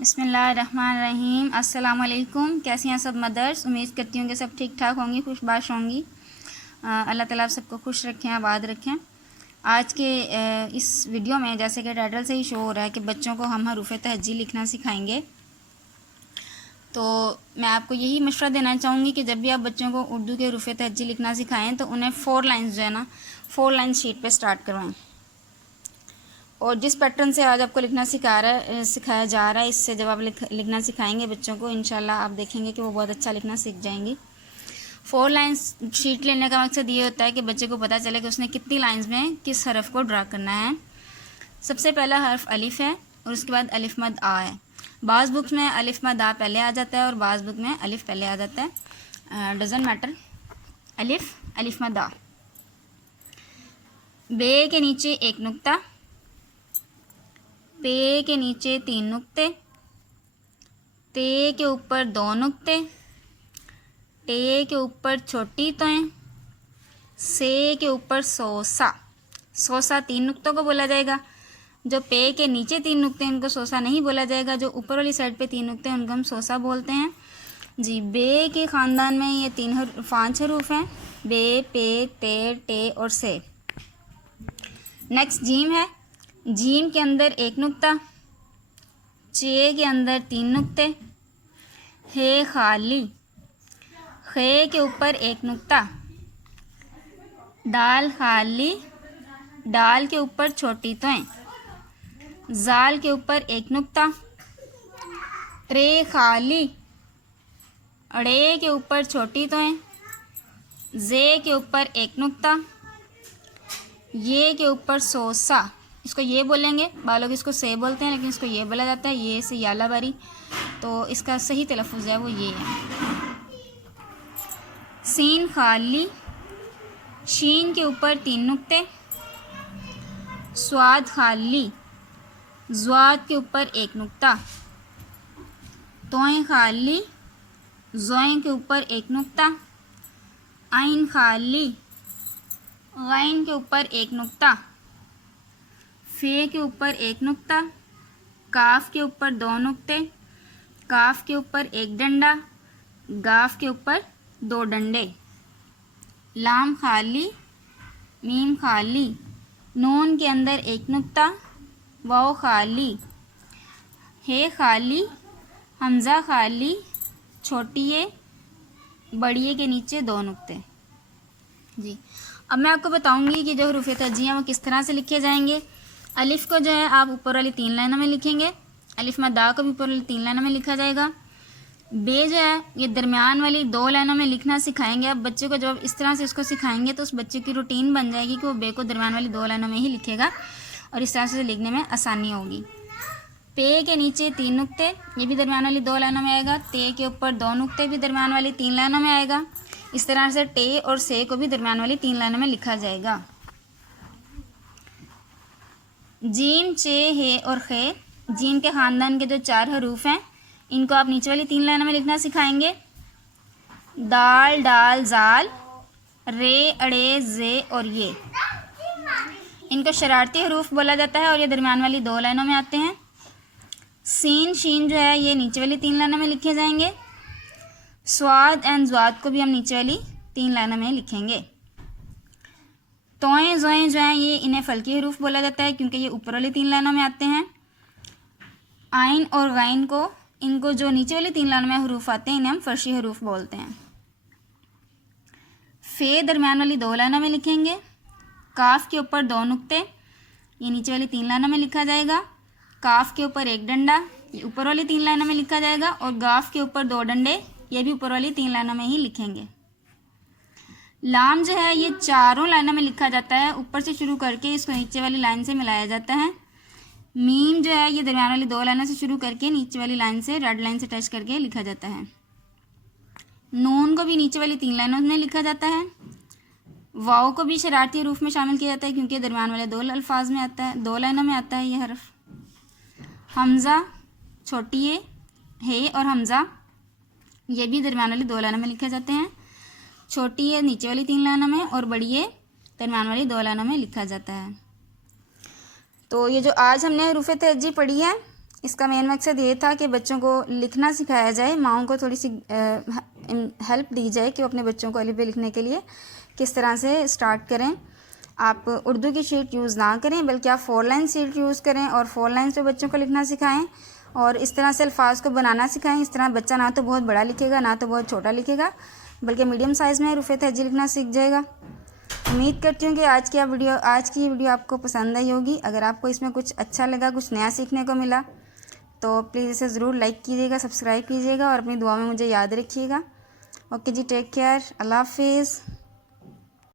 बिस्मिल्लाहिर्रहमानिर्रहीम। अस्सलाम वालेकुम। कैसी हैं सब मदर्स? उम्मीद करती हूँ कि सब ठीक ठाक होंगी, खुशबाश होंगी। अल्लाह ताला आप सबको खुश रखें, आबाद रखें। आज के इस वीडियो में जैसे कि टाइटल से ही शो हो रहा है कि बच्चों को हम हरूफ तहज्जी लिखना सिखाएंगे, तो मैं आपको यही मशवरा देना चाहूँगी कि जब भी आप बच्चों को उर्दू के हरूफ तहज्जी लिखना सिखाएँ तो उन्हें 4 लाइन्स जो है ना 4 लाइन शीट पे स्टार्ट करवाएं। और जिस पैटर्न से आज आपको लिखना सिखाया जा रहा है, इससे जब आप लिखना सिखाएंगे बच्चों को, इंशाल्लाह आप देखेंगे कि वो बहुत अच्छा लिखना सीख जाएंगी। 4 लाइन्स शीट लेने का मकसद ये होता है कि बच्चे को पता चले कि उसने कितनी लाइन्स में किस हरफ को ड्रा करना है। सबसे पहला हर्फ अलिफ है और उसके बाद अलिफ मद आ है। बाज़ बुक्स में अलिफ मद आ पहले आ जाता है और बाज़ बुक में अलिफ पहले आ जाता है, डज़ंट मैटर। अलिफ मद आ। बे के नीचे एक नुक्ता, पे के नीचे 3 नुक्ते, ते के ऊपर 2 नुक्ते, टे के ऊपर छोटी तोएं, से के ऊपर सोसा। सोसा 3 नुक्तों को बोला जाएगा। जो पे के नीचे 3 नुक्ते हैं उनको सोसा नहीं बोला जाएगा। जो ऊपर वाली साइड पे 3 नुक्ते हैं उनको हम सोसा बोलते हैं जी। बे के ख़ानदान में ये 5 हरूफ हैं, बे, पे, ते, टे और से। नेक्स्ट जीम है। जीम के अंदर 1 नुक्ता, चे के अंदर 3 नुक्ते, हे खाली, खे के ऊपर 1 नुक्ता, दाल खाली, डाल के ऊपर छोटी तोएं, जाल के ऊपर 1 नुक्ता, रे खाली, अड़े के ऊपर छोटी तोएं, जे के ऊपर 1 नुक्ता, ये के ऊपर सोसा। इसको ये बोलेंगे, बालोग इसको से बोलते हैं लेकिन इसको ये बोला जाता है, ये से याला बारी, तो इसका सही तलफ़ुज़ है वो ये है। सीन खाली, शीन के ऊपर 3 नुक्ते, स्वाद खाली, ज़्वाद के ऊपर 1 नुक्ता, तोएं खाली, ज़ोएं के ऊपर 1 नुक्ता, आइन खाली, गैन के ऊपर 1 नुक्ता, फे के ऊपर 1 नुक्ता, काफ के ऊपर 2 नुक्ते, काफ के ऊपर 1 डंडा, गाफ के ऊपर 2 डंडे, लाम खाली, मीम खाली, नून के अंदर 1 नुक्ता, वाव खाली, हे खाली, हमज़ा खाली, छोटी ए, बड़ी ए के नीचे 2 नुक्ते जी। अब मैं आपको बताऊंगी कि जो हरूफ तहज्जी हैं वो किस तरह से लिखे जाएंगे। अलिफ को जो है आप ऊपर वाली 3 लाइनों में लिखेंगे, अलिफ मद आ को भी ऊपर वाली 3 लाइनों में लिखा जाएगा। बे जो है ये दरमियान वाली 2 लाइनों में लिखना सिखाएंगे। अब बच्चे को जब इस तरह से इसको सिखाएंगे तो उस बच्चे की रूटीन बन जाएगी कि वो बे को दरमियान वाली 2 लाइनों में ही लिखेगा और इस तरह से लिखने में आसानी होगी। पे के नीचे 3 नुक्ते, ये भी दरमियान वाली 2 लाइनों में आएगा। ते के ऊपर 2 नुक्ते भी दरमियान वाली 3 लाइनों में आएगा। इस तरह से टे और से को भी दरमियान वाली 3 लाइनों में लिखा जाएगा। जीम, चे, हे और खे, जीम के ख़ानदान के जो 4 हरूफ हैं इनको आप नीचे वाली 3 लाइनों में लिखना सिखाएंगे। दाल, डाल, जाल, रे, अड़े, जे और ये, इनको शरारती हरूफ बोला जाता है और ये दरमियान वाली 2 लाइनों में आते हैं। सीन, शीन जो है ये नीचे वाली 3 लाइनों में लिखे जाएंगे। स्वाद एंड ज़्वाद को भी हम नीचे वाली 3 लाइनों में लिखेंगे। तोएं, ज़ोएं जो हैं ये इन्हें फल्की हरूफ बोला जाता है क्योंकि ये ऊपर वाली 3 लाइनों में आते हैं। आइन और गैन को, इनको जो नीचे वाली 3 लाइनों में हरूफ आते हैं इन्हें हम फर्शी हरूफ बोलते हैं। फे दरमियान वाली 2 लाइनों में लिखेंगे। काफ के ऊपर 2 नुक्ते, ये नीचे वाली 3 लाइनों में लिखा जाएगा। काफ के ऊपर 1 डंडा, ये ऊपर वाली 3 लाइनों में लिखा जाएगा। और गाफ के ऊपर 2 डंडे, ये भी ऊपर वाली 3 लाइनों में ही लिखेंगे। लाम जो है ये 4 लाइनों में लिखा जाता है, ऊपर से शुरू करके इसको नीचे वाली लाइन से मिलाया जाता है। मीम जो है ये दरमियान वाली 2 लाइनों से शुरू करके नीचे वाली लाइन से, रेड लाइन से टच करके लिखा जाता है। नून को भी नीचे वाली 3 लाइनों में लिखा जाता है। वाव को भी शरारती हरूफ में शामिल किया जाता है क्योंकि दरमियान वाले 2 अल्फाज में आता है, 2 लाइनों में आता है ये हरफ। हमज़ा, छोटी ए, हे और हमज़ा ये भी दरमियान वाली 2 लाइनों में लिखे जाते हैं। छोटी ए नीचे वाली 3 लाइनों में और बड़ी ए दरमियान वाली 2 लाइनों में लिखा जाता है। तो ये जो आज हमने हरूफ तहज्जी पढ़ी है इसका मेन मकसद ये था कि बच्चों को लिखना सिखाया जाए, माओं को थोड़ी सी हेल्प दी जाए कि वो अपने बच्चों को अलिफ बे लिखने के लिए किस तरह से स्टार्ट करें। आप उर्दू की शीट यूज़ ना करें बल्कि आप 4 लाइन शीट यूज़ करें और 4 लाइन पे बच्चों को लिखना सिखाएं और इस तरह से अल्फाज को बनाना सिखाएं। इस तरह बच्चा ना तो बहुत बड़ा लिखेगा ना तो बहुत छोटा लिखेगा, बल्कि मीडियम साइज़ में रुफ़े तहजी लिखना सीख जाएगा। उम्मीद करती हूँ कि आज की ये वीडियो आपको पसंद आई होगी। अगर आपको इसमें कुछ अच्छा लगा, कुछ नया सीखने को मिला, तो प्लीज़ इसे ज़रूर लाइक कीजिएगा, सब्सक्राइब कीजिएगा और अपनी दुआ में मुझे याद रखिएगा। ओके जी, टेक केयर, अल्लाह हाफिज़।